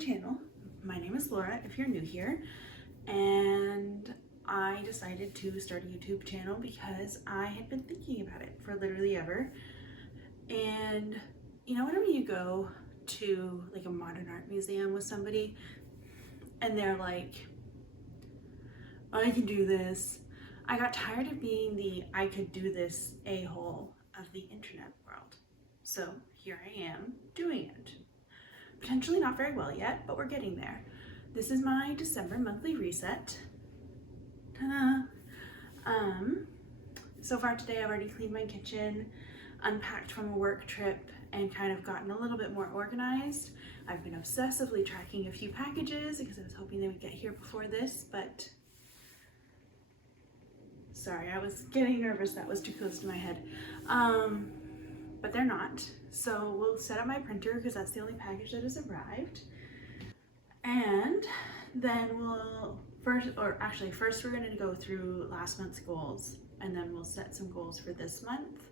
channel. My name is Laura if you're new here, and I decided to start a YouTube channel because I had been thinking about it for literally ever. And you know, whenever you go to like a modern art museum with somebody and they're like, I can do this. I got tired of being the I could do this a-hole of the internet world. So here I am doing it. Potentially not very well yet, but we're getting there. This is my December monthly reset. Ta-da! So far today I've already cleaned my kitchen, unpacked from a work trip, and kind of gotten a little bit more organized. I've been obsessively tracking a few packages because I was hoping they would get here before this, but sorry, I was getting nervous. That was too close to my head. But they're not. So we'll set up my printer because that's the only package that has arrived. And then first we're going to go through last month's goals, and then we'll set some goals for this month.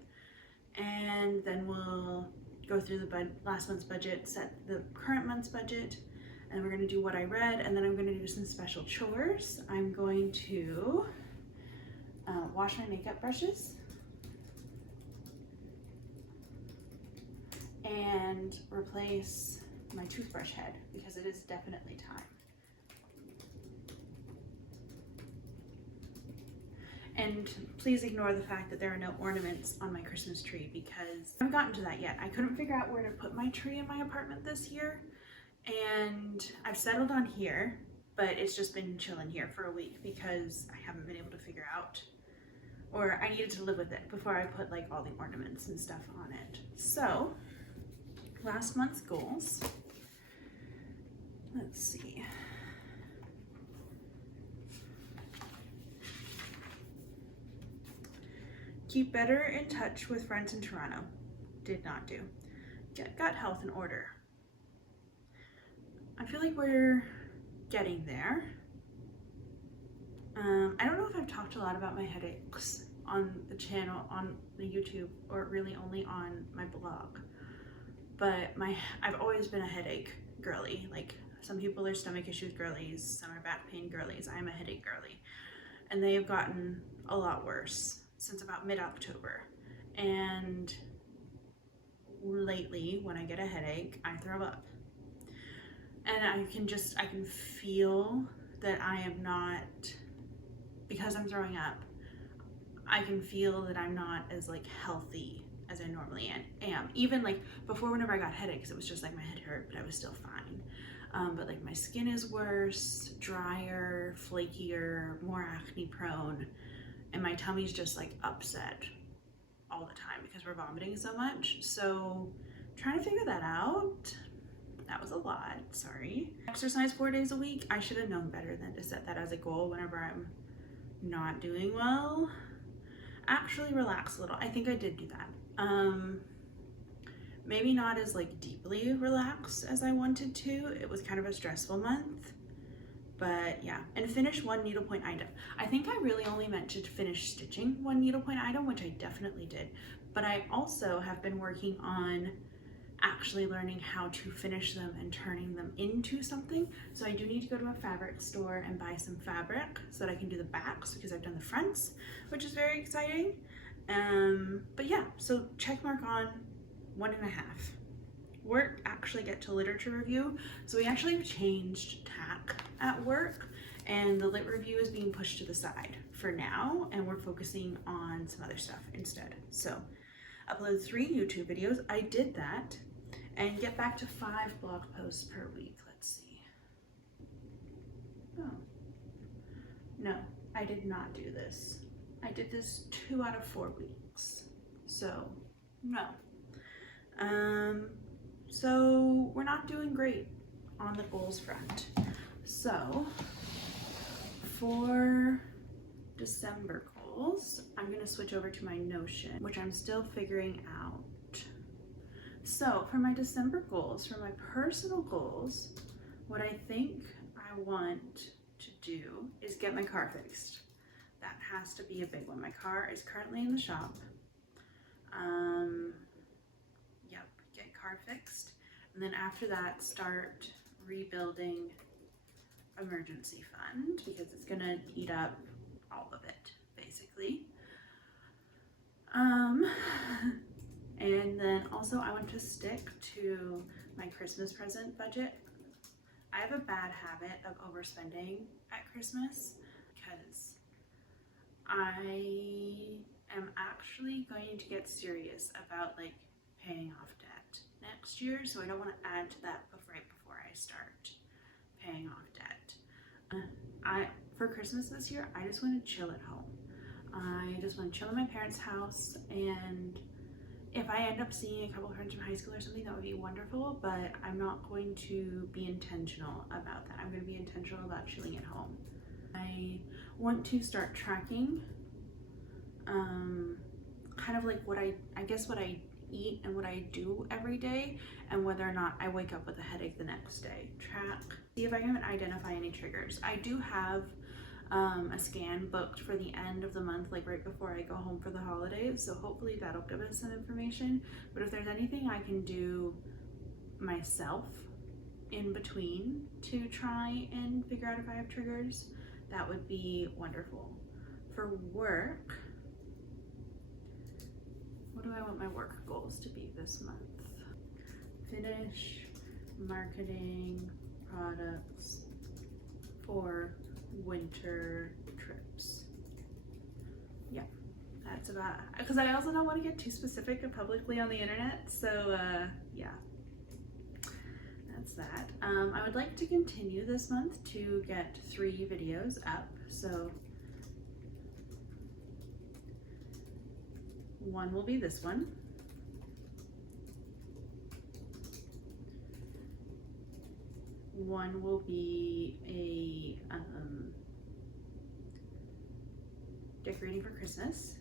And then we'll go through the last month's budget, set the current month's budget, and we're going to do what I read, and then I'm going to do some special chores. I'm going to wash my makeup brushes and replace my toothbrush head because it is definitely time. And please ignore the fact that there are no ornaments on my Christmas tree because I haven't gotten to that yet. I couldn't figure out where to put my tree in my apartment this year, and I've settled on here, but it's just been chilling here for a week because I haven't been able to figure out, or I needed to live with it before I put like all the ornaments and stuff on it. So last month's goals, let's see. Keep better in touch with friends in Toronto. Did not do. Get gut health in order. I feel like we're getting there. I don't know if I've talked a lot about my headaches on the channel, on the YouTube, or really only on my blog. But I've always been a headache girly. Like, some people are stomach issues girlies, some are back pain girlies. I'm a headache girly. And they have gotten a lot worse since about mid-October. And lately, when I get a headache, I throw up. And I can feel that I am not, because I'm throwing up, I can feel that I'm not as like healthy as I normally am. Even like before, whenever I got headaches, it was just like my head hurt, but I was still fine. But like my skin is worse, drier, flakier, more acne prone, and my tummy's just like upset all the time because we're vomiting so much. So trying to figure that out. That was a lot, sorry. Exercise 4 days a week. I should have known better than to set that as a goal whenever I'm not doing well. Actually relax a little. I think I did do that. Maybe not as like deeply relaxed as I wanted to. It was kind of a stressful month, but yeah. And finish one needlepoint item. I think I really only meant to finish stitching one needlepoint item, which I definitely did. But I also have been working on actually learning how to finish them and turning them into something. So I do need to go to a fabric store and buy some fabric so that I can do the backs because I've done the fronts, which is very exciting. But yeah, so check mark on 1.5. Work actually get to literature review. So we actually have changed tack at work, and the lit review is being pushed to the side for now, and we're focusing on some other stuff instead. So upload 3 YouTube videos. I did that, and get back to 5 blog posts per week. Let's see. Oh, no, I did not do this. I did this 2 out of 4 weeks. So no. So we're not doing great on the goals front. So for December goals, I'm gonna switch over to my Notion, which I'm still figuring out. So for my December goals, for my personal goals, what I think I want to do is get my car fixed. That has to be a big one. My car is currently in the shop. Yep, get car fixed. And then after that, start rebuilding emergency fund because it's gonna eat up all of it basically. And then also I want to stick to my Christmas present budget. I have a bad habit of overspending at Christmas because I am actually going to get serious about like paying off debt next year, so I don't want to add to that right before I start paying off debt. For Christmas this year, I just want to chill at home. I just want to chill in my parents' house, and if I end up seeing a couple friends from high school or something, that would be wonderful, but I'm not going to be intentional about that. I'm going to be intentional about chilling at home. I want to start tracking kind of like what I guess what I eat and what I do every day, and whether or not I wake up with a headache the next day. Track, see if I can identify any triggers. I do have a scan booked for the end of the month, like right before I go home for the holidays, so hopefully that'll give us some information. But if there's anything I can do myself in between to try and figure out if I have triggers, that would be wonderful. For work, what do I want my work goals to be this month? Finish marketing products for winter trips. Yeah, that's about it. Because I also don't want to get too specific publicly on the internet, so yeah, that's that. I would like to continue this month to get 3 videos up, so one will be this one. One will be a decorating for Christmas.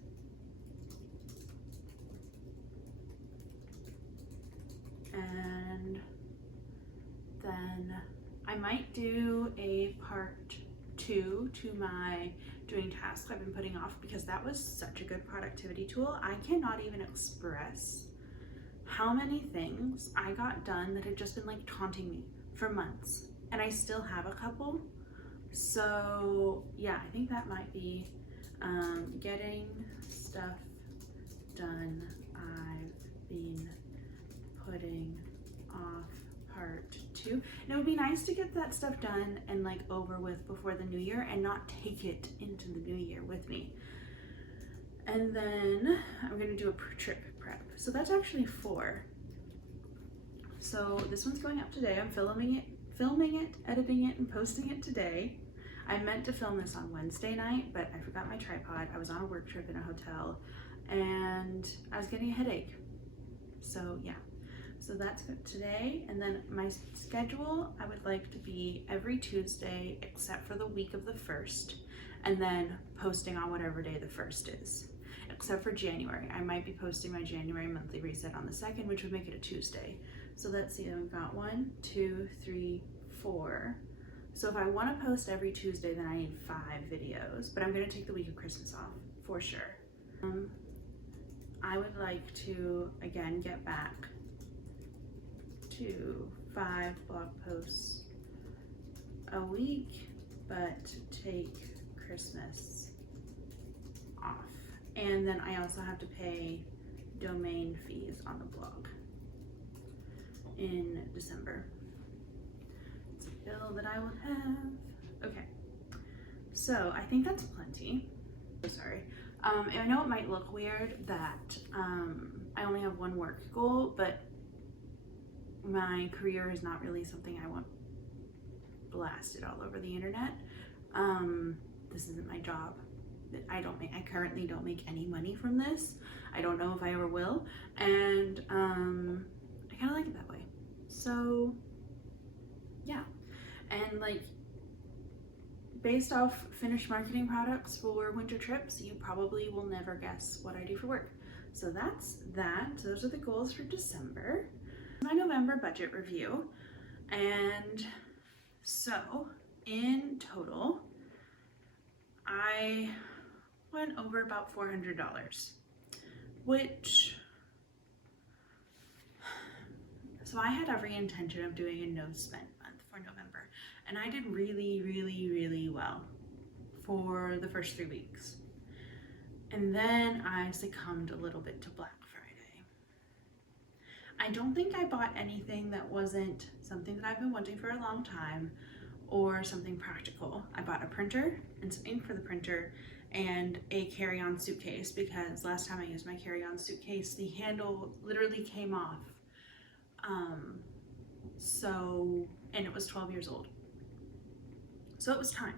And then I might do a part 2 to my doing tasks I've been putting off, because that was such a good productivity tool. I cannot even express how many things I got done that had just been like taunting me for months, and I still have a couple. So yeah, I think that might be getting stuff done I've been putting off part 2. And it would be nice to get that stuff done and like over with before the new year and not take it into the new year with me. And then I'm gonna do a trip prep. So that's actually 4. So this one's going up today. I'm filming it, editing it, and posting it today. I meant to film this on Wednesday night, but I forgot my tripod. I was on a work trip in a hotel and I was getting a headache. So yeah, so that's good today. And then my schedule, I would like to be every Tuesday except for the week of the 1st, and then posting on whatever day the 1st is. Except for January. I might be posting my January monthly reset on the 2nd, which would make it a Tuesday. So let's see, I've got 1, 2, 3, 4. So if I want to post every Tuesday, then I need 5 videos, but I'm going to take the week of Christmas off for sure. I would like to, again, get back to 5 blog posts a week, but take Christmas off. And then I also have to pay domain fees on the blog in December. It's a bill that I will have. Okay, so I think that's plenty. Sorry. I know it might look weird that I only have 1 work goal, but my career is not really something I want blasted all over the internet. This isn't my job. I currently don't make any money from this. I don't know if I ever will, and I kind of like it that way. So yeah, and like based off finished marketing products for winter trips, you probably will never guess what I do for work. So that's that. Those are the goals for December. My November budget review, and so in total I went over about $400, which, so I had every intention of doing a no spend month for November. And I did really, really, really well for the first 3 weeks. And then I succumbed a little bit to Black Friday. I don't think I bought anything that wasn't something that I've been wanting for a long time or something practical. I bought a printer and some ink for the printer and a carry-on suitcase, because last time I used my carry-on suitcase, the handle literally came off. And it was 12 years old. So it was time.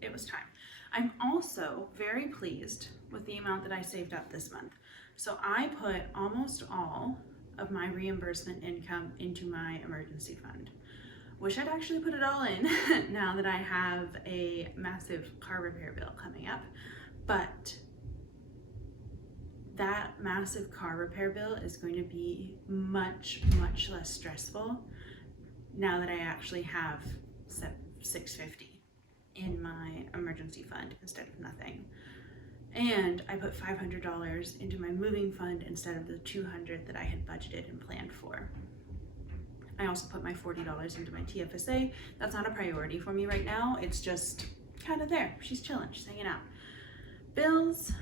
It was time. I'm also very pleased with the amount that I saved up this month. So I put almost all of my reimbursement income into my emergency fund. Wish I'd actually put it all in now that I have a massive car repair bill coming up. But that massive car repair bill is going to be much, much less stressful now that I actually have $650 in my emergency fund instead of nothing. And I put $500 into my moving fund instead of the $200 that I had budgeted and planned for. I also put my $40 into my TFSA. That's not a priority for me right now. It's just kind of there. She's chilling, she's hanging out. Bills,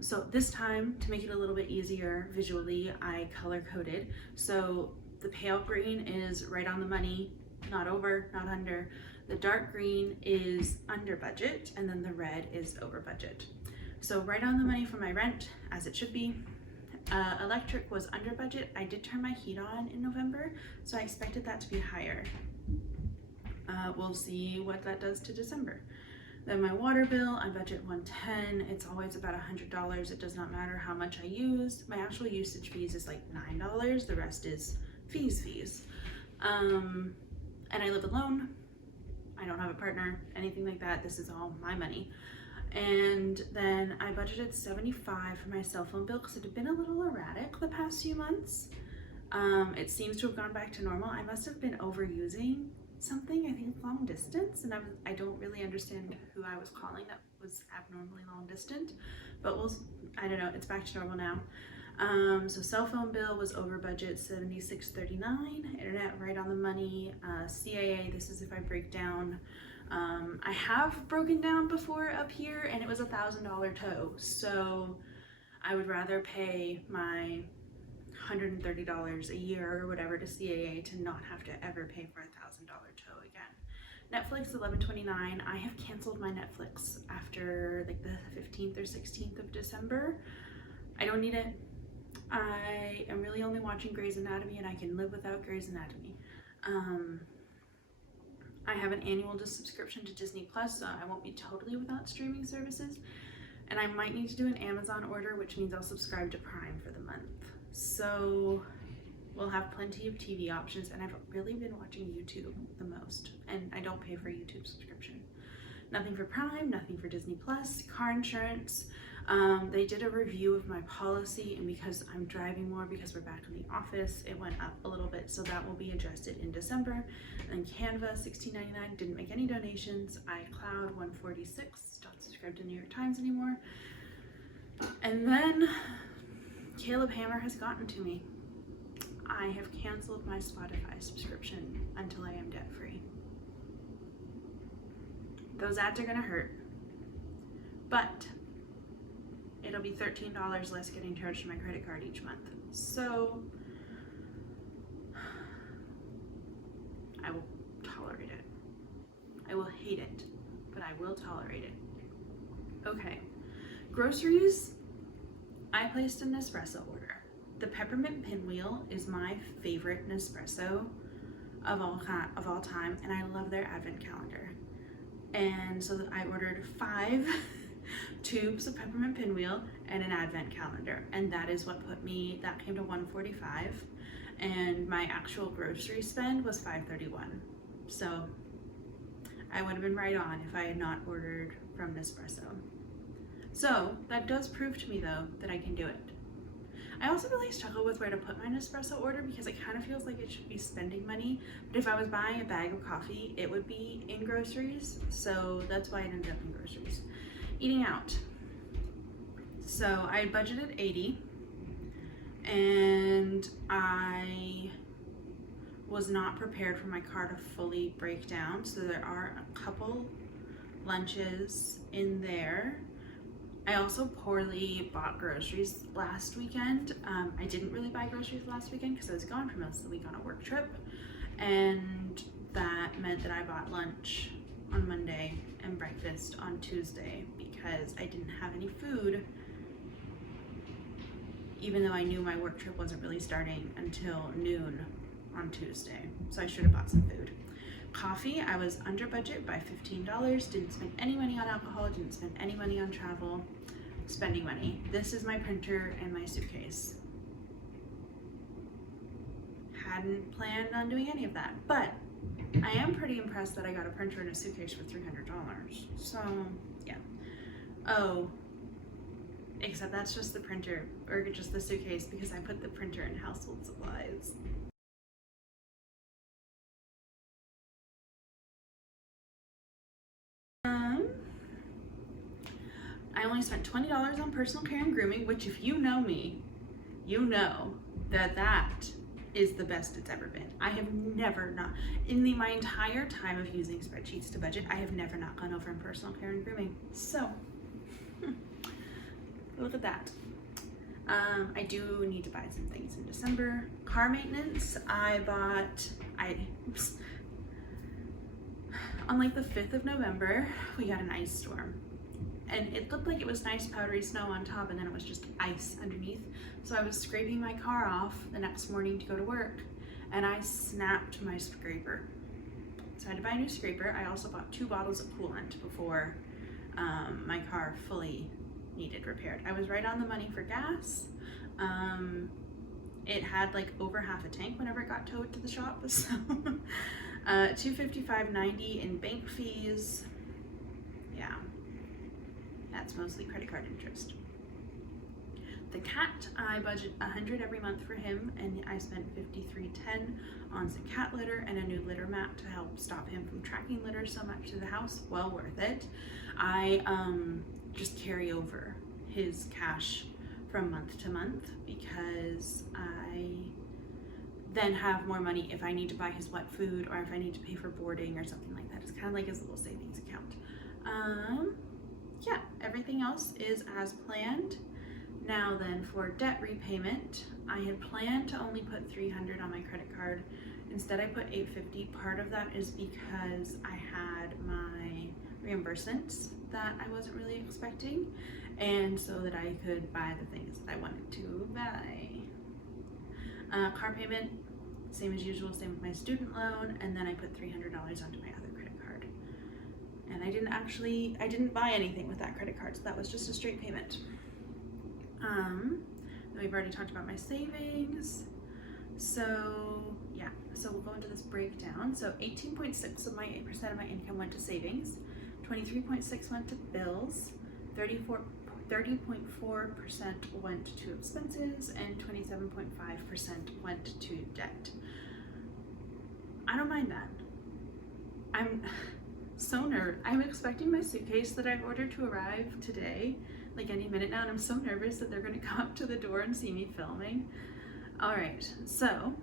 so this time, to make it a little bit easier visually, I color coded. So the pale green is right on the money, not over, not under. The dark green is under budget, and then the red is over budget. So right on the money for my rent, as it should be. Electric was under budget. I did turn my heat on in November, so I expected that to be higher. We'll see what that does to December. Then my water bill, I budget $110. It's always about $100. It does not matter how much I use. My actual usage fees is like $9. The rest is fees. And I live alone. I don't have a partner, anything like that. This is all my money. And then I budgeted $75 for my cell phone bill because it had been a little erratic the past few months. It seems to have gone back to normal. I must have been overusing something, I think long distance, and I don't really understand who I was calling that was abnormally long distance, but I don't know, it's back to normal now. So cell phone bill was over budget, $76.39, internet right on the money, CAA, this is if I break down. I have broken down before up here and it was $1,000 tow, so I would rather pay my $130 a year or whatever to CAA to not have to ever pay for $1,000 tow again. Netflix, $11.29. I have canceled my Netflix after like the 15th or 16th of December. I don't need it. I am really only watching Grey's Anatomy and I can live without Grey's Anatomy. I have an annual subscription to Disney Plus, so I won't be totally without streaming services. And I might need to do an Amazon order, which means I'll subscribe to Prime for the month. So we'll have plenty of TV options, and I've really been watching YouTube the most, and I don't pay for YouTube subscription. Nothing for Prime, nothing for Disney Plus. Car insurance, they did a review of my policy, and because I'm driving more, because we're back in the office, it went up a little bit, so that will be adjusted in December. And then Canva, $16.99, didn't make any donations. iCloud, $146, don't subscribe to New York Times anymore. And then Caleb Hammer has gotten to me. I have canceled my Spotify subscription until I am debt free. Those ads are gonna hurt, but it'll be $13 less getting charged to my credit card each month. So I will tolerate it. I will hate it, but I will tolerate it. Okay, groceries. I placed an Nespresso order. The peppermint pinwheel is my favorite Nespresso of all time, and I love their advent calendar. And so I ordered 5 tubes of peppermint pinwheel and an advent calendar, and that is what that came to $145, and my actual grocery spend was $531. So I would have been right on if I had not ordered from Nespresso. So that does prove to me though that I can do it. I also really struggle with where to put my Nespresso order because it kind of feels like it should be spending money, but if I was buying a bag of coffee, it would be in groceries, so that's why it ended up in groceries. Eating out. So I had budgeted $80, and I was not prepared for my car to fully break down. So there are a couple lunches in there. I also poorly bought groceries last weekend. I didn't really buy groceries last weekend because I was gone for most of the week on a work trip. And that meant that I bought lunch on Monday and breakfast on Tuesday because I didn't have any food, even though I knew my work trip wasn't really starting until noon on Tuesday. So I should have bought some food. Coffee, I was under budget by $15. Didn't spend any money on alcohol, didn't spend any money on travel. Spending money. This is my printer and my suitcase. Hadn't planned on doing any of that, but I am pretty impressed that I got a printer and a suitcase for $300. So yeah. Oh, except that's just the printer, or just the suitcase, because I put the printer in household supplies. I only spent $20 on personal care and grooming, which if you know me, you know that that is the best it's ever been. I have never not, my entire time of using spreadsheets to budget, I have never not gone over in personal care and grooming. So, look at that. I do need to buy some things in December. Car maintenance, on like the 5th of November, we got an ice storm. And it looked like it was nice powdery snow on top, and then it was just ice underneath. So I was scraping my car off the next morning to go to work, and I snapped my scraper. So I had to buy a new scraper. I also bought 2 bottles of coolant before my car fully needed repaired. I was right on the money for gas. It had like over half a tank whenever it got towed to the shop. So $255.90 in bank fees. Yeah. That's mostly credit card interest. The cat, I budget $100 every month for him, and I spent $53.10 on some cat litter and a new litter mat to help stop him from tracking litter so much to the house. Well worth it. I just carry over his cash from month to month because I then have more money if I need to buy his wet food or if I need to pay for boarding or something like that. It's kind of like his little savings account. Yeah, everything else is as planned. Now then, for debt repayment, I had planned to only put $300 on my credit card. Instead, I put $850. Part of that is because I had my reimbursements that I wasn't really expecting, and so that I could buy the things that I wanted to buy. Car payment, same as usual, same with my student loan, and then I put $300 onto my other credit card. And I didn't buy anything with that credit card, so that was just a straight payment. Then we've already talked about my savings. So yeah, so we'll go into this breakdown. So 18.6% of my income went to savings, 23.6% went to bills, 30.4% went to expenses, and 27.5% went to debt. I don't mind that. I'm so nervous. I'm expecting my suitcase that I ordered to arrive today, like any minute now, and I'm so nervous that they're gonna come up to the door and see me filming. All right, so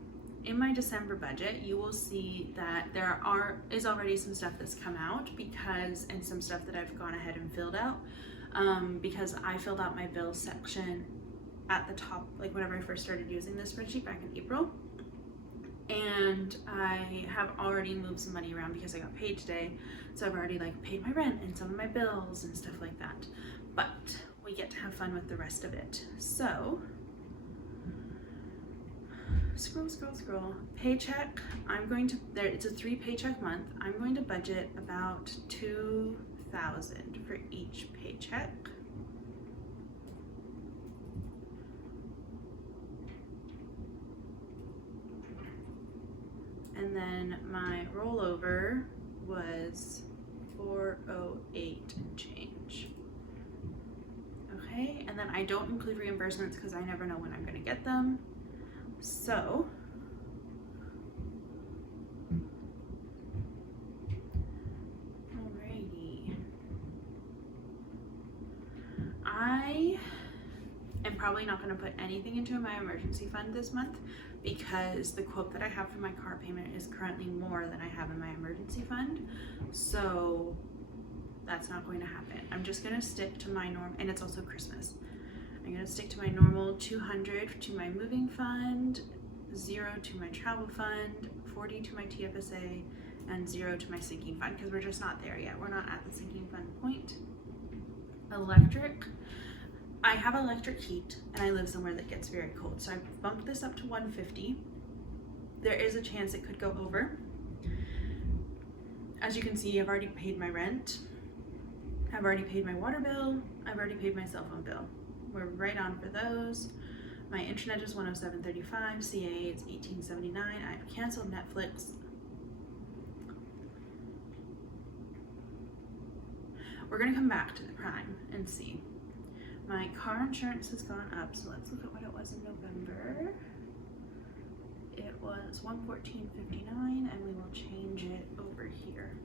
in my December budget, you will see that there is already some stuff that's come out and some stuff that I've gone ahead and filled out because I filled out my bills section at the top, like whenever I first started using this spreadsheet back in April. And I have already moved some money around because I got paid today. So I've already like paid my rent and some of my bills and stuff like that. But we get to have fun with the rest of it. So scroll. Paycheck, it's a 3 paycheck month. I'm going to budget about $2,000 for each paycheck. And then my rollover was $408 and change. Okay, and then I don't include reimbursements because I never know when I'm going to get them. So alrighty, I am probably probably not going to put anything into my emergency fund this month because the quote that I have for my car payment is currently more than I have in my emergency fund. So that's not going to happen. I'm just going to stick to my norm, and it's also Christmas. I'm going to stick to my normal 200 to my moving fund, 0 to my travel fund, 40 to my TFSA, and 0 to my sinking fund because we're just not there yet. We're not at the sinking fund point. Electric. I have electric heat and I live somewhere that gets very cold. So I bumped this up to 150. There is a chance it could go over. As you can see, I've already paid my rent. I've already paid my water bill. I've already paid my cell phone bill. We're right on for those. My internet is $107.35. CA is $18.79. I've canceled Netflix. We're gonna come back to the prime and see. My car insurance has gone up, so let's look at what it was in November. It was $114.59, and we will change it over here.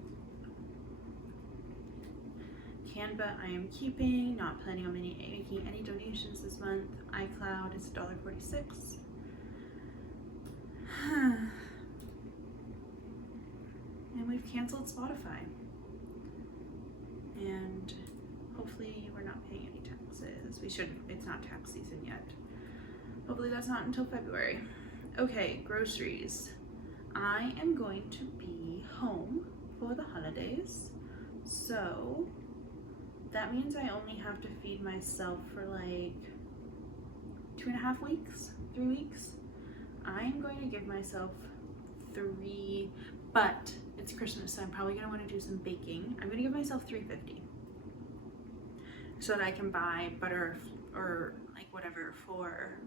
Canva I am keeping, not planning on making any donations this month. iCloud is $1.46. And we've canceled Spotify. And hopefully we're not paying any taxes. We shouldn't, it's not tax season yet. Hopefully that's not until February. Okay, groceries. I am going to be home for the holidays. So that means I only have to feed myself for like 2.5 weeks, 3 weeks. I'm going to give myself 3, but it's Christmas, so I'm probably gonna want to do some baking. I'm gonna give myself $3.50 so that I can buy butter or like whatever for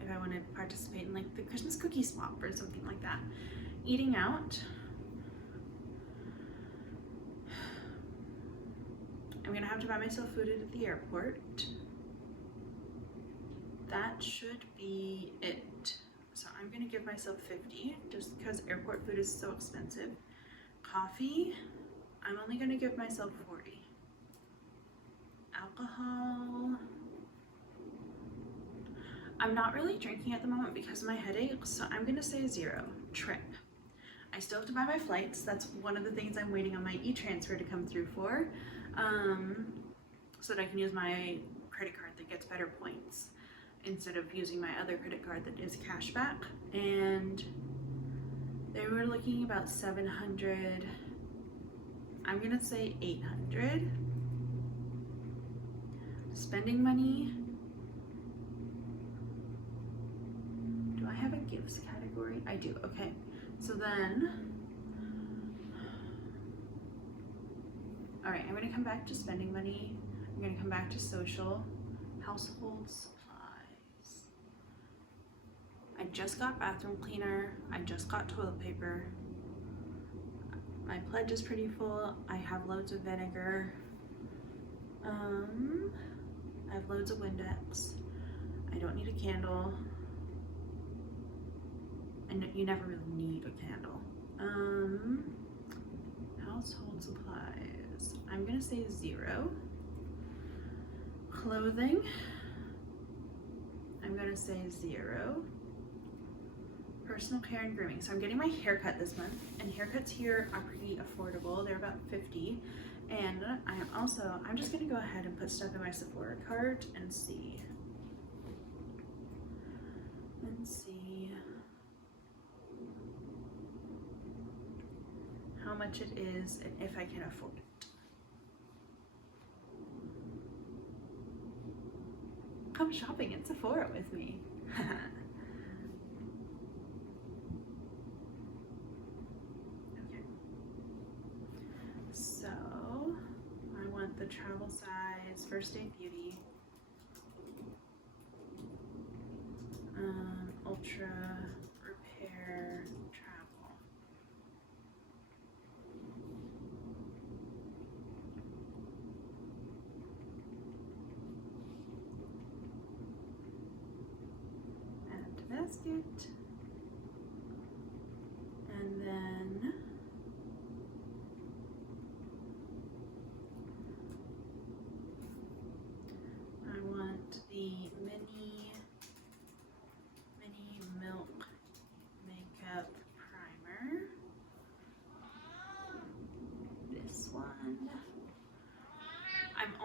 if I want to participate in like the Christmas cookie swap or something like that. Eating out, I'm gonna have to buy myself food at the airport. That should be it. So I'm gonna give myself 50 just because airport food is so expensive. Coffee, I'm only gonna give myself 40. Alcohol, I'm not really drinking at the moment because of my headache, so I'm gonna say 0. Trip, I still have to buy my flights. That's one of the things I'm waiting on my e-transfer to come through for, so that I can use my credit card that gets better points instead of using my other credit card that is cashback. And they were looking about 700. I'm gonna say 800. Spending money. Do I have a gifts category? I do, okay. So then, all right, I'm gonna come back to spending money. I'm gonna come back to social, household supplies. I just got bathroom cleaner. I just got toilet paper. My pledge is pretty full. I have loads of vinegar. I have loads of Windex. I don't need a candle. And you never really need a candle. Household supplies. I'm gonna say 0. Clothing. I'm gonna say 0. Personal care and grooming. So I'm getting my hair cut this month, and haircuts here are pretty affordable. They're about 50. And I'm just gonna go ahead and put stuff in my Sephora cart and see. How much it is and if I can afford it. Come shopping at Sephora with me. Okay. So I want the travel size First Aid Beauty, Ultra Repair Travel. Add to basket. And then I want the mini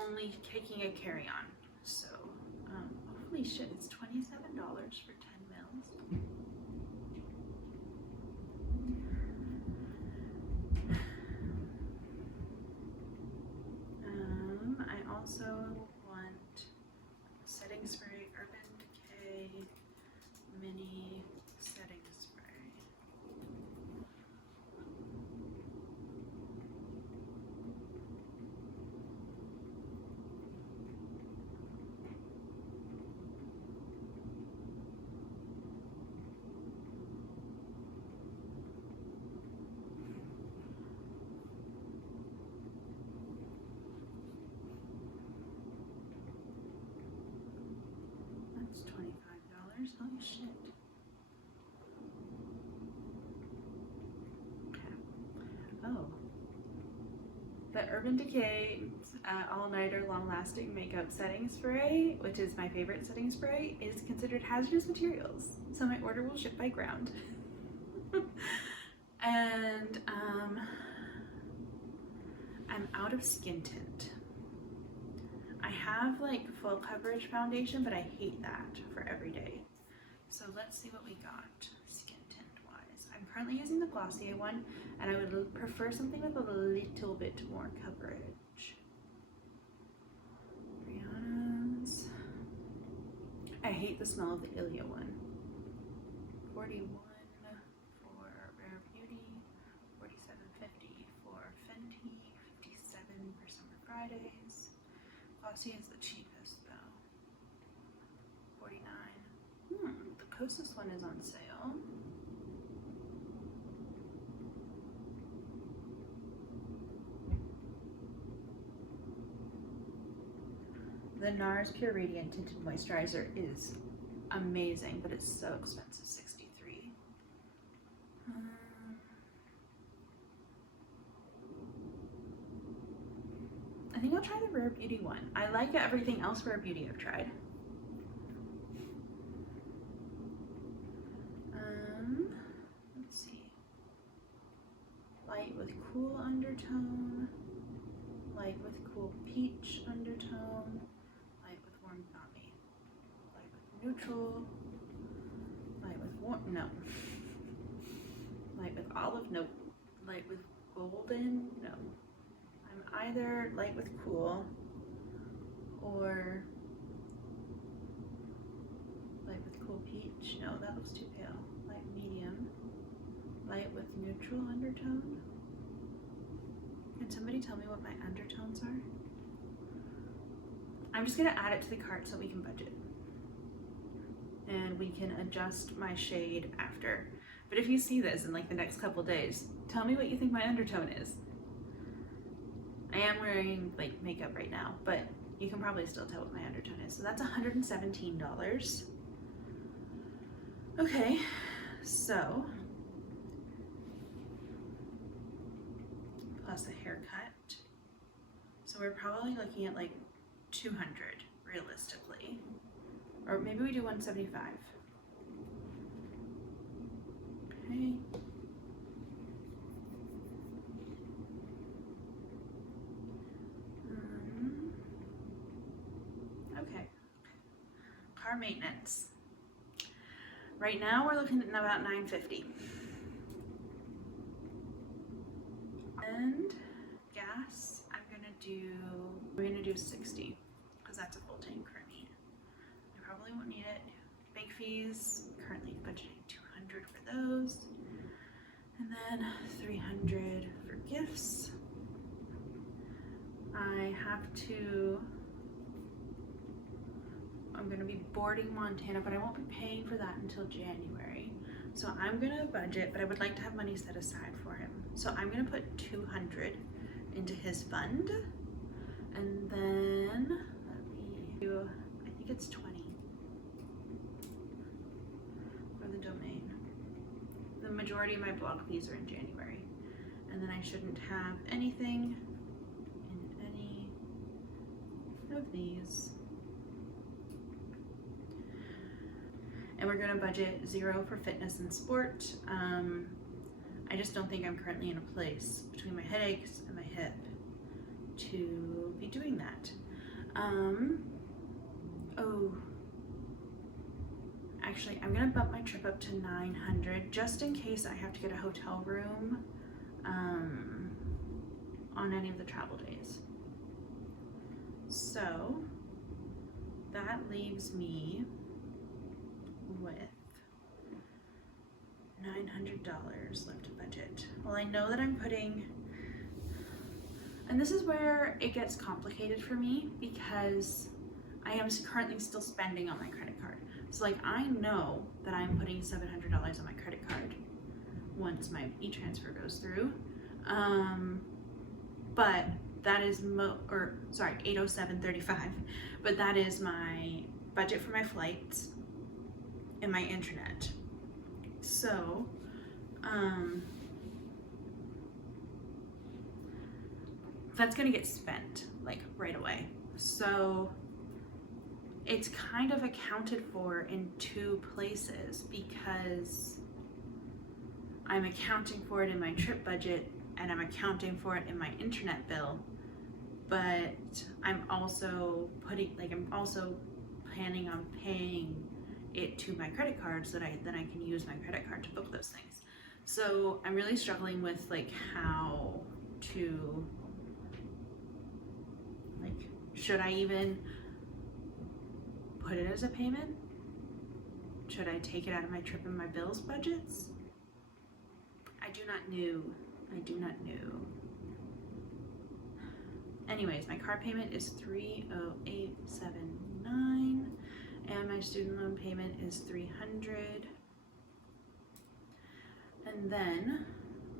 only taking a carry-on. So, holy shit, it's $27 for 10 mils. I also want setting spray, Urban Decay mini setting spray. That's $25. Holy shit. Oh, the Urban Decay All-Nighter Long-Lasting Makeup Setting Spray, which is my favorite setting spray, is considered hazardous materials, so my order will ship by ground. And I'm out of skin tint. I have like full coverage foundation, but I hate that for every day. So let's see what we got skin tint wise. I'm currently using the Glossier one, and I would prefer something with a little bit more coverage. Rihanna's. I hate the smell of the Ilia one. 41 for Rare Beauty, 47.50 for Fenty, 57 for Summer Fridays. Glossier is the cheapest though. 49. The Kosas one is on sale. The NARS Pure Radiant Tinted Moisturizer is amazing, but it's so expensive, $63. I think I'll try the Rare Beauty one. I like everything else Rare Beauty I've tried. Let's see. Light with cool undertone, light with cool peach undertone, light with warm pommy, light with neutral, light with warm, no, light with olive, no, light with golden, no. I'm either light with cool or light with cool peach. No, that looks too pale. Light medium, light with neutral undertone. Can somebody tell me what my undertones are? I'm just gonna add it to the cart so we can budget. And we can adjust my shade after. But if you see this in like the next couple days, tell me what you think my undertone is. I am wearing like makeup right now, but you can probably still tell what my undertone is. So that's $117. Okay, so plus a haircut. So we're probably looking at like 200 realistically, or maybe we do 175. Okay. Okay. Car maintenance. Right now we're looking at about $950. And gas, we're gonna do 60 because that's a full tank for me. I probably won't need it. Bank fees, currently budgeting 200 for those. And then 300 for gifts. I'm gonna be boarding Montana, but I won't be paying for that until January. So I'm gonna budget, but I would like to have money set aside for him. So I'm gonna put 200 into his fund. And then, let me do, I think it's 20 for the domain. The majority of my blog fees are in January. And then I shouldn't have anything in any of these. And we're gonna budget 0 for fitness and sport. I just don't think I'm currently in a place between my headaches and my hip to be doing that. Oh, actually, I'm gonna bump my trip up to $900 just in case I have to get a hotel room on any of the travel days. So that leaves me with $900 left to budget. Well, I know that I'm putting, and this is where it gets complicated for me because I am currently still spending on my credit card. So like I know that I'm putting $700 on my credit card once my e-transfer goes through. But that is $807.35. But that is my budget for my flights and my internet. So that's gonna get spent like right away. So it's kind of accounted for in two places because I'm accounting for it in my trip budget and I'm accounting for it in my internet bill, but I'm also planning on paying it to my credit card so that I can use my credit card to book those things. So I'm really struggling with like how to, like, should I even put it as a payment? Should I take it out of my trip and my bills budgets? I do not know. Anyways, my car payment is $308.79 and my student loan payment is $300. And then,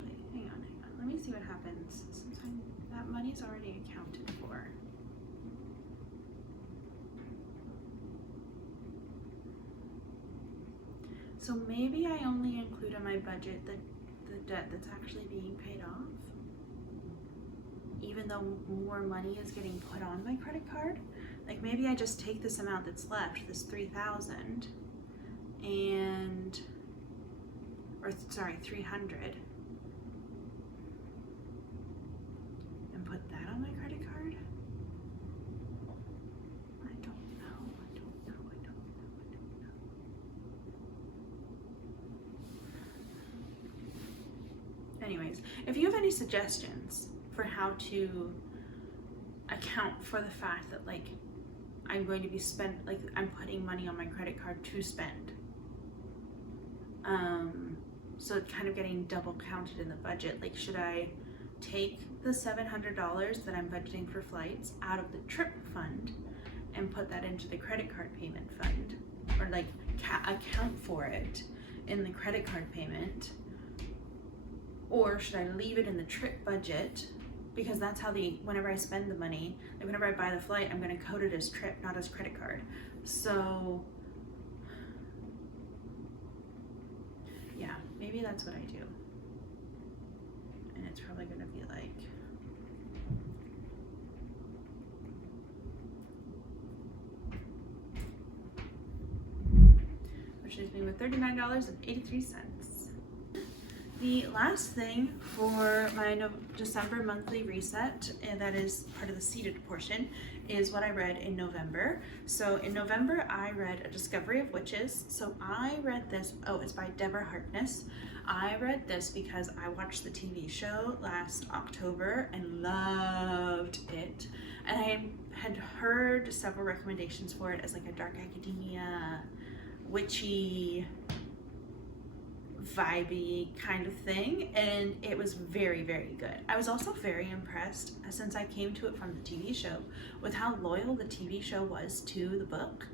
wait, hang on. Let me see what happens. Sometimes that money's already accounted for. So maybe I only include in my budget the debt that's actually being paid off, even though more money is getting put on my credit card. Like maybe I just take this amount that's left, this $300, and put that on my credit card. I don't know. Anyways, if you have any suggestions for how to account for the fact that like I'm going to be I'm putting money on my credit card to spend, so it's kind of getting double counted in the budget. Like, should I take the $700 that I'm budgeting for flights out of the trip fund and put that into the credit card payment fund, or like account for it in the credit card payment? Or should I leave it in the trip budget? Because that's how whenever I spend the money, like whenever I buy the flight, I'm gonna code it as trip, not as credit card. So yeah, maybe that's what I do. And it's probably gonna be like, which leaves me with $39.83. The last thing for my December monthly reset, and that is part of the seated portion, is what I read in November. So in November, I read A Discovery of Witches. So I read this, it's by Deborah Harkness. I read this because I watched the TV show last October and loved it. And I had heard several recommendations for it as like a dark academia, witchy, vibey kind of thing, and it was very, very good. I was also very impressed, since I came to it from the TV show, with how loyal the TV show was to the book.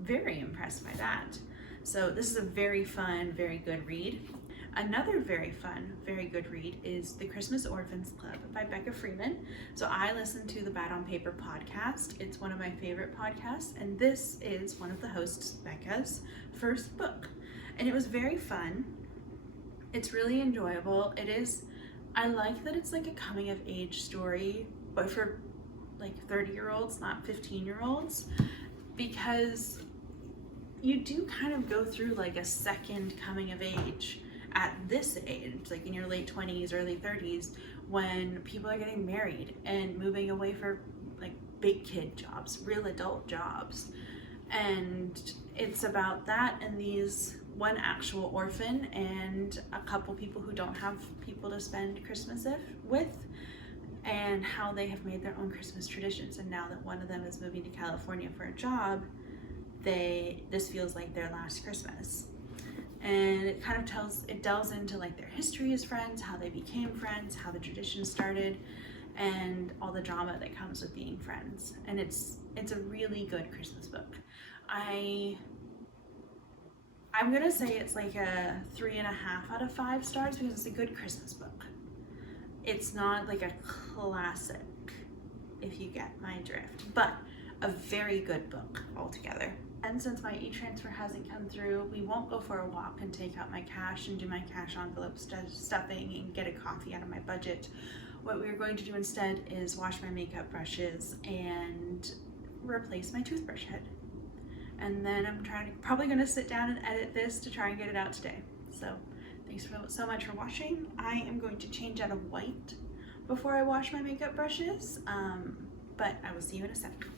Very impressed by that. So this is a very fun, very good read. Another very fun, very good read is The Christmas Orphans Club by Becca Freeman. So I listen to the Bad on Paper podcast. It's one of my favorite podcasts, and this is one of the hosts, Becca's, first book. And it was very fun. It's really enjoyable. I like that it's like a coming of age story, but for like 30-year-olds, not 15-year-olds, because you do kind of go through like a second coming of age at this age, like in your late 20s, early 30s, when people are getting married and moving away for like big kid jobs, real adult jobs. And it's about that and these one actual orphan and a couple people who don't have people to spend Christmas with, and how they have made their own Christmas traditions. And now that one of them is moving to California for a job, this feels like their last Christmas. And it kind of delves into like their history as friends, how they became friends, how the tradition started, and all the drama that comes with being friends. And it's a really good Christmas book. I'm gonna say it's like a 3.5 out of 5 stars because it's a good Christmas book. It's not like a classic, if you get my drift, but a very good book altogether. And since my e-transfer hasn't come through, we won't go for a walk and take out my cash and do my cash envelope stuffing and get a coffee out of my budget. What we're going to do instead is wash my makeup brushes and replace my toothbrush head. And then I'm probably gonna sit down and edit this to try and get it out today. So thanks so much for watching. I am going to change out of white before I wash my makeup brushes, but I will see you in a second.